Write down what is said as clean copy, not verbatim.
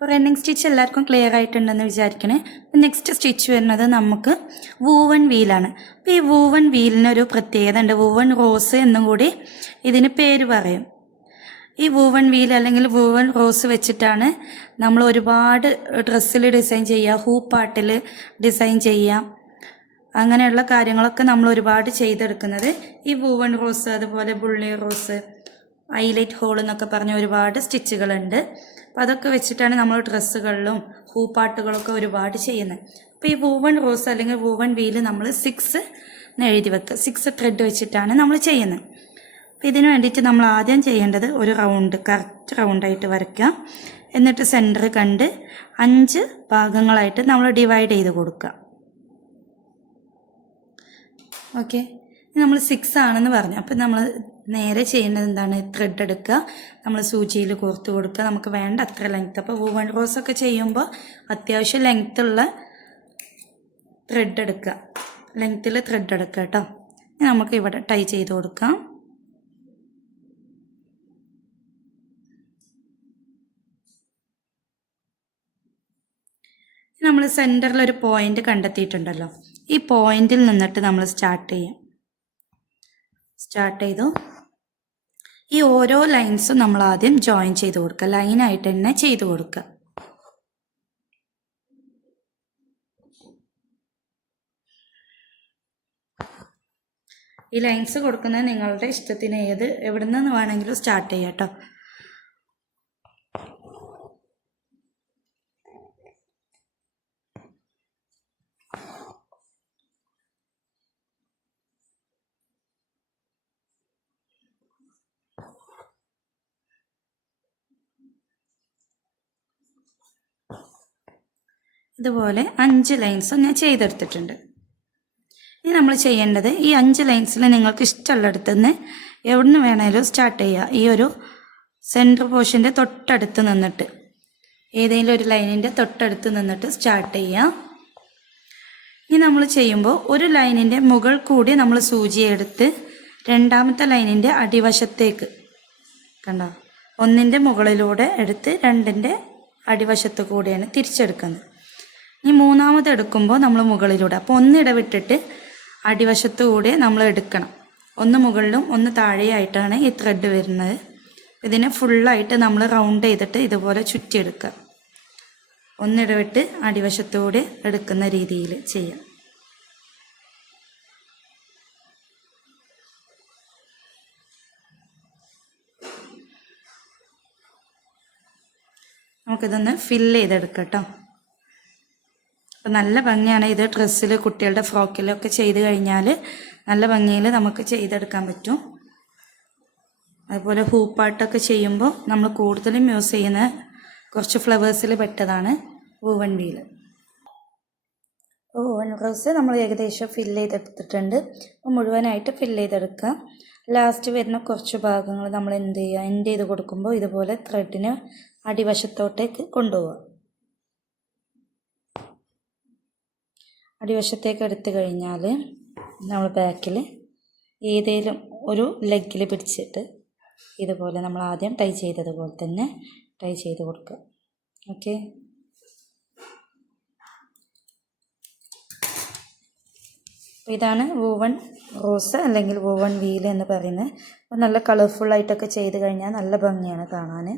അപ്പോൾ running stitch എല്ലാവർക്കും clear ആയിട്ടുണ്ടെന്ന് വിചാരിക്കണേ. Next stitch വരുന്നത് നമുക്ക് വൂവൺ വീലാണ്. അപ്പോൾ ഈ വൂവൺ വീലിനൊരു പ്രത്യേകത ഉണ്ട്. വൂവൺ റോസ് എന്നും കൂടി ഇതിന് പേര് പറയും. ഈ വൂവൺ വീൽ അല്ലെങ്കിൽ വൂവൺ റോസ് വെച്ചിട്ടാണ് നമ്മൾ ഒരുപാട് ഡ്രസ്സിൽ ഡിസൈൻ ചെയ്യുക, ഹൂപ്പാട്ടിൽ ഡിസൈൻ ചെയ്യാം, അങ്ങനെയുള്ള കാര്യങ്ങളൊക്കെ നമ്മൾ ഒരുപാട് ചെയ്തെടുക്കുന്നത് ഈ വൂവൺ റോസ്, അതുപോലെ ബുള്ളി റോസ്, ഹൈലൈറ്റ് ഹോൾ എന്നൊക്കെ പറഞ്ഞ ഒരുപാട് സ്റ്റിച്ചുകളുണ്ട്. അപ്പോൾ അതൊക്കെ വെച്ചിട്ടാണ് നമ്മൾ ഡ്രസ്സുകളിലും ഹൂപ്പാട്ടുകളൊക്കെ ഒരുപാട് ചെയ്യുന്നത്. അപ്പോൾ ഈ വൂവൺ റോസ് അല്ലെങ്കിൽ വൂവൺ വീല് നമ്മൾ 6 എന്ന് എഴുതി വെക്കുക. 6 ത്രെഡ് വെച്ചിട്ടാണ് നമ്മൾ ചെയ്യുന്നത്. അപ്പോൾ ഇതിന് വേണ്ടിയിട്ട് നമ്മൾ ആദ്യം ചെയ്യേണ്ടത് ഒരു റൗണ്ട്, കറക്റ്റ് റൗണ്ടായിട്ട് വരയ്ക്കുക. എന്നിട്ട് സെൻറ്റർ കണ്ട് 5 ഭാഗങ്ങളായിട്ട് നമ്മൾ ഡിവൈഡ് ചെയ്ത് കൊടുക്കുക. ഓക്കെ, നമ്മൾ 6 ആണെന്ന് പറഞ്ഞു. അപ്പം നമ്മൾ നേരെ ചെയ്യേണ്ടത് എന്താണ്? ത്രെഡ് എടുക്കുക, നമ്മൾ സൂചിയിൽ കോർത്ത് കൊടുക്കുക. നമുക്ക് വേണ്ട അത്ര ലെങ്ത്ത്. അപ്പോൾ വൂവൺ റോസൊക്കെ ചെയ്യുമ്പോൾ അത്യാവശ്യം ലെങ്ത്തുള്ള ത്രെഡ് എടുക്കുക, ലെങ്ത്തിൽ ത്രെഡ് എടുക്കുക കേട്ടോ. നമുക്ക് ഇവിടെ ടൈ ചെയ്ത് കൊടുക്കാം. നമ്മൾ സെൻറ്ററിലൊരു പോയിന്റ് കണ്ടെത്തിയിട്ടുണ്ടല്ലോ, ഈ പോയിന്റിൽ നിന്നിട്ട് നമ്മൾ സ്റ്റാർട്ട് ചെയ്തു. ഈ ഓരോ ലൈൻസും നമ്മൾ ആദ്യം ജോയിൻ ചെയ്ത് കൊടുക്കുക, ലൈനായിട്ട് തന്നെ ചെയ്ത് കൊടുക്കുക. ഈ ലൈൻസ് കൊടുക്കുന്നത് നിങ്ങളുടെ ഇഷ്ടത്തിന് എവിടെ നിന്ന് വേണമെങ്കിലും സ്റ്റാർട്ട് ചെയ്യാം കേട്ടോ. ഇതുപോലെ 5 ലൈൻസും ഞാൻ ചെയ്തെടുത്തിട്ടുണ്ട്. ഇനി നമ്മൾ ചെയ്യേണ്ടത് ഈ 5 ലൈൻസിൽ നിങ്ങൾക്ക് ഇഷ്ടമുള്ളിടത്ത് നിന്ന് എവിടുന്ന് വേണേലും സ്റ്റാർട്ട് ചെയ്യുക. ഈ ഒരു സെൻറ്റർ പോർഷൻ്റെ തൊട്ടടുത്ത് നിന്നിട്ട്, ഏതെങ്കിലും ഒരു ലൈനിൻ്റെ തൊട്ടടുത്ത് നിന്നിട്ട് സ്റ്റാർട്ട് ചെയ്യുക. ഇനി നമ്മൾ ചെയ്യുമ്പോൾ ഒരു ലൈനിൻ്റെ മുകൾ കൂടി നമ്മൾ സൂചിയെടുത്ത് രണ്ടാമത്തെ ലൈനിൻ്റെ അടിവശത്തേക്ക്, കണ്ടോ, 1ൻ്റെ മുകളിലൂടെ എടുത്ത് 2ൻ്റെ അടിവശത്ത് കൂടിയാണ് തിരിച്ചെടുക്കുന്നത്. ഇനി മൂന്നാമത് എടുക്കുമ്പോൾ നമ്മൾ മുകളിലൂടെ, അപ്പോൾ 1 ഇടവിട്ടിട്ട് അടിവശത്ത് കൂടി നമ്മൾ എടുക്കണം. 1 മുകളിലും 1 താഴെയായിട്ടാണ് ഈ ത്രെഡ് വരുന്നത്. ഇതിനെ ഫുള്ളായിട്ട് നമ്മൾ റൗണ്ട് ചെയ്തിട്ട് ഇതുപോലെ ചുറ്റിയെടുക്കുക. 1 ഇടവിട്ട് അടിവശത്ത് കൂടി എടുക്കുന്ന രീതിയിൽ ചെയ്യാം. നമുക്കിതൊന്ന് ഫില്ല് ചെയ്തെടുക്കാം കേട്ടോ. അപ്പം നല്ല ഭംഗിയാണ് ഇത്. ഡ്രസ്സിൽ, കുട്ടികളുടെ ഫ്രോക്കിലൊക്കെ ചെയ്ത് കഴിഞ്ഞാൽ നല്ല ഭംഗിയിൽ നമുക്ക് ചെയ്തെടുക്കാൻ പറ്റും. അതുപോലെ ഹൂപ്പാട്ടൊക്കെ ചെയ്യുമ്പോൾ നമ്മൾ കൂടുതലും യൂസ് ചെയ്യുന്ന കുറച്ച് ഫ്ലവേഴ്സിൽ പെട്ടതാണ് വൂവൺ വീല്. വൂവൺ റോസ് നമ്മൾ ഏകദേശം ഫില്ല് ചെയ്തെടുത്തിട്ടുണ്ട്. അപ്പോൾ മുഴുവനായിട്ട് ഫില്ല് ചെയ്തെടുക്കുക. ലാസ്റ്റ് വരുന്ന കുറച്ച് ഭാഗങ്ങൾ നമ്മൾ എന്ത് ചെയ്യുക, എൻഡ് ചെയ്ത് കൊടുക്കുമ്പോൾ ഇതുപോലെ ത്രെഡിന് അടിവശത്തോട്ടേക്ക് കൊണ്ടുപോവുക. അടിവശത്തേക്ക് എടുത്തു കഴിഞ്ഞാൽ നമ്മൾ ബാക്കിൽ ഏതെങ്കിലും ഒരു ലെഗിൽ പിടിച്ചിട്ട് ഇതുപോലെ നമ്മൾ ആദ്യം ടൈ ചെയ്തതുപോലെ തന്നെ ടൈ ചെയ്ത് കൊടുക്കുക. ഓക്കെ, ഇതാണ് വൂവൺ റോസ് അല്ലെങ്കിൽ വൂവൺ വീൽ എന്ന് പറയുന്നത്. അപ്പോൾ നല്ല കളർഫുള്ളായിട്ടൊക്കെ ചെയ്ത് കഴിഞ്ഞാൽ നല്ല ഭംഗിയാണ് കാണാൻ.